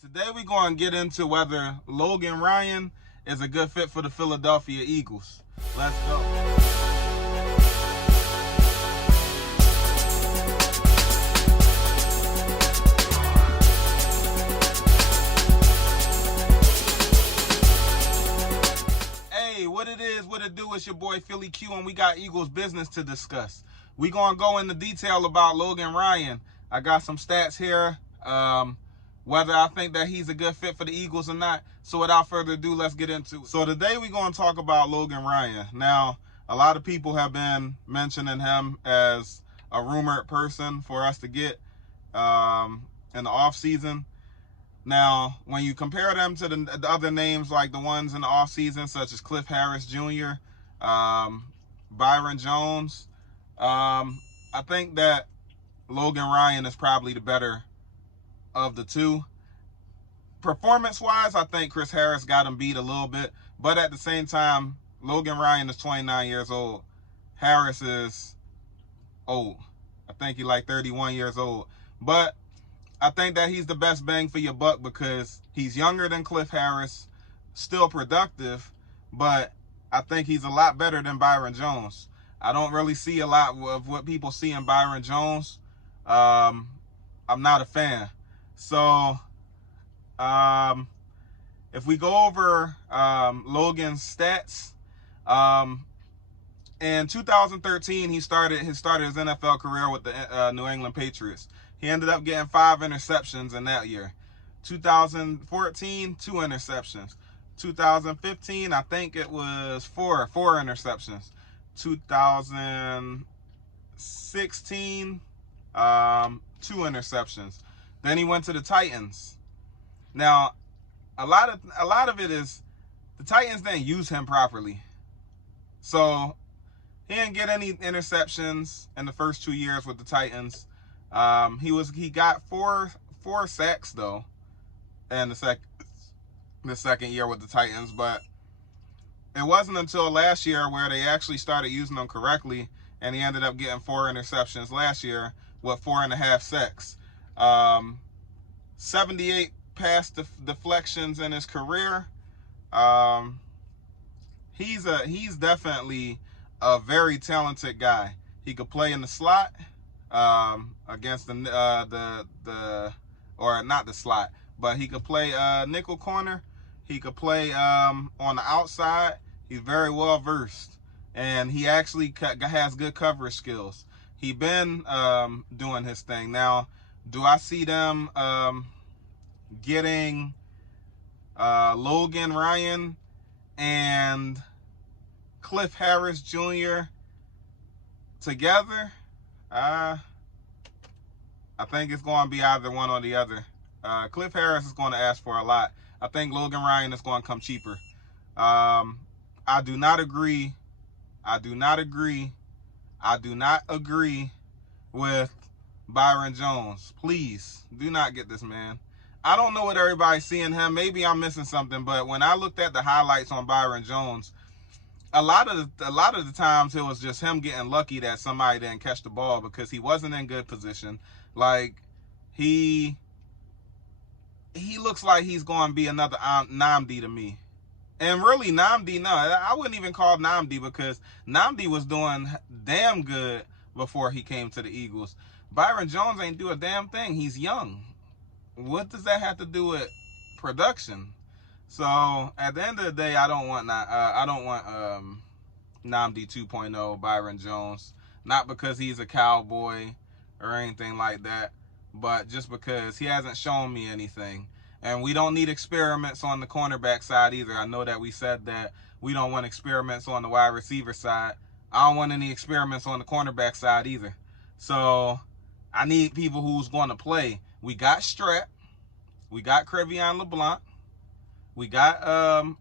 Today we're going to get into whether Logan Ryan is a good fit for the Philadelphia Eagles. Let's go. Hey, what it is, what it do, it's your boy Philly Q, and we got Eagles business to discuss. We're going to go into detail about Logan Ryan. I got some stats here. Whether I think that he's a good fit for the Eagles or not. So without further ado, let's get into it. So today we're going to talk about Logan Ryan. Now, a lot of people have been mentioning him as a rumored person for us to get in the offseason. Now, when you compare them to the other names like the ones in the offseason, such as Cliff Harris Jr., Byron Jones, I think that Logan Ryan is probably the better of the two. Performance-wise, I think Chris Harris got him beat a little bit, but at the same time, Logan Ryan is 29 years old. Harris is old. I think he's like 31 years old. But I think that he's the best bang for your buck because he's younger than Cliff Harris, still productive, but I think he's a lot better than Byron Jones. I don't really see a lot of what people see in Byron Jones. I'm not a fan. So, if we go over Logan's stats, in 2013 he started his NFL career with the New England Patriots. He ended up getting 5 interceptions in that year. 2014, 2 interceptions. 2015, I think it was four interceptions. 2016, 2 interceptions. Then he went to the Titans. Now, a lot of it is the Titans didn't use him properly. So he didn't get any interceptions in the first 2 years with the Titans. He got four sacks though in the second year with the Titans, but it wasn't until last year where they actually started using him correctly, and he ended up getting 4 interceptions last year with 4.5 sacks. 78 pass deflections in his career. He's definitely a very talented guy. He could play in the slot against or not the slot, but he could play nickel corner. He could play on the outside. He's very well versed, and he actually has good coverage skills. He's been doing his thing. Now, do I see them getting Logan Ryan and Cliff Harris Jr. together? I think it's going to be either one or the other. Cliff Harris is going to ask for a lot. I think Logan Ryan is going to come cheaper. I do not agree with Byron Jones. Please do not get this man. I don't know what everybody's seeing him. Maybe I'm missing something, but when I looked at the highlights on Byron Jones, a lot of the times it was just him getting lucky that somebody didn't catch the ball because he wasn't in good position. Like he looks like he's going to be another Nnamdi to me. And really, Nnamdi, no, I wouldn't even call Nnamdi because Nnamdi was doing damn good before he came to the Eagles. Byron Jones ain't do a damn thing. He's young. What does that have to do with production? So at the end of the day, I don't want Nnamdi 2.0 Byron Jones. Not because he's a cowboy or anything like that, but just because he hasn't shown me anything. And we don't need experiments on the cornerback side either. I know that we said that we don't want experiments on the wide receiver side. I don't want any experiments on the cornerback side either. So I need people who's going to play. We got Strat. We got Crevion LeBlanc. We got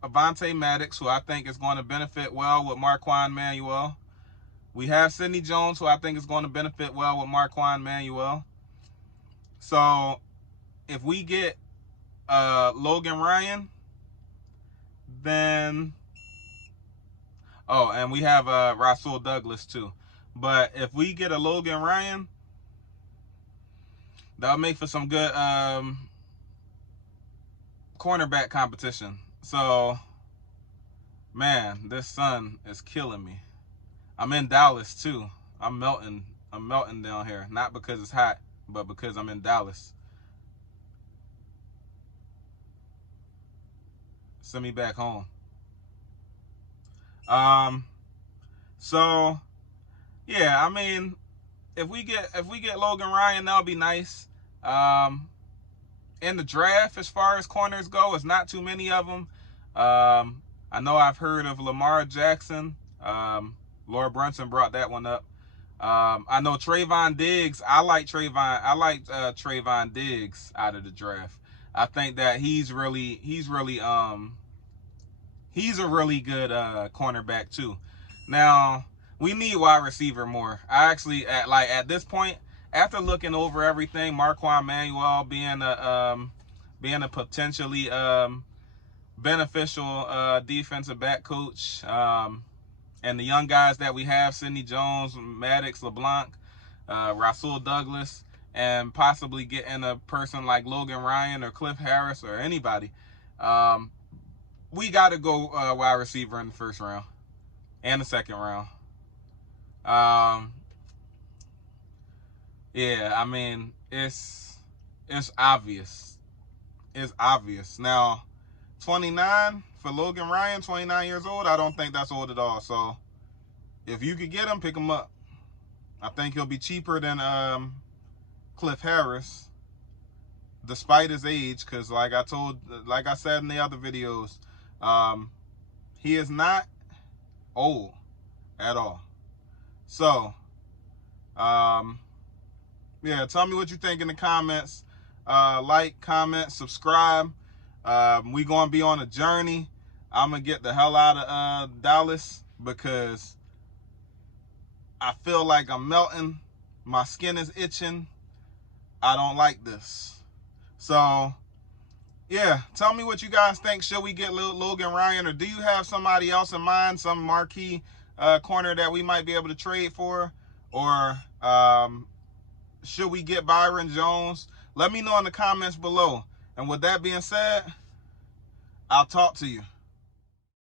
Avonte Maddox, who I think is going to benefit well with Marquand Manuel. We have Sidney Jones, who I think is going to benefit well with Marquand Manuel. So if we get Logan Ryan, then and we have Rasul Douglas too. But if we get a Logan Ryan, that'll make for some good cornerback competition. So, man, this sun is killing me. I'm in Dallas too. I'm melting. I'm melting down here. Not because it's hot, but because I'm in Dallas. Send me back home. So yeah, I mean, if we get Logan Ryan, that'll be nice. In the draft, as far as corners go, it's not too many of them. I know I've heard of Lamar Jackson. Laura Brunson brought that one up. I know Trayvon Diggs. I like Trayvon Diggs out of the draft. I think that he's a really good cornerback too. Now, we need wide receiver more. I actually at this point, after looking over everything, Marquand Manuel being a potentially beneficial defensive back coach, and the young guys that we have, Sidney Jones, Maddox, LeBlanc, Rasul Douglas, and possibly getting a person like Logan Ryan or Cliff Harris or anybody, we got to go wide receiver in the first round and the second round. Yeah, I mean, it's obvious. It's obvious. Now, 29 for Logan Ryan, 29 years old, I don't think that's old at all. So, if you could get him, pick him up. I think he'll be cheaper than Cliff Harris, despite his age, because like I said in the other videos, he is not old at all. So, yeah, tell me what you think in the comments. Like, comment, subscribe. We gonna be on a journey. I'm gonna get the hell out of Dallas because I feel like I'm melting. My skin is itching. I don't like this. So, yeah, tell me what you guys think. Should we get Logan Ryan, or do you have somebody else in mind, some marquee corner that we might be able to trade for? Or should we get Byron Jones? Let me know in the comments below. And with that being said, I'll talk to you.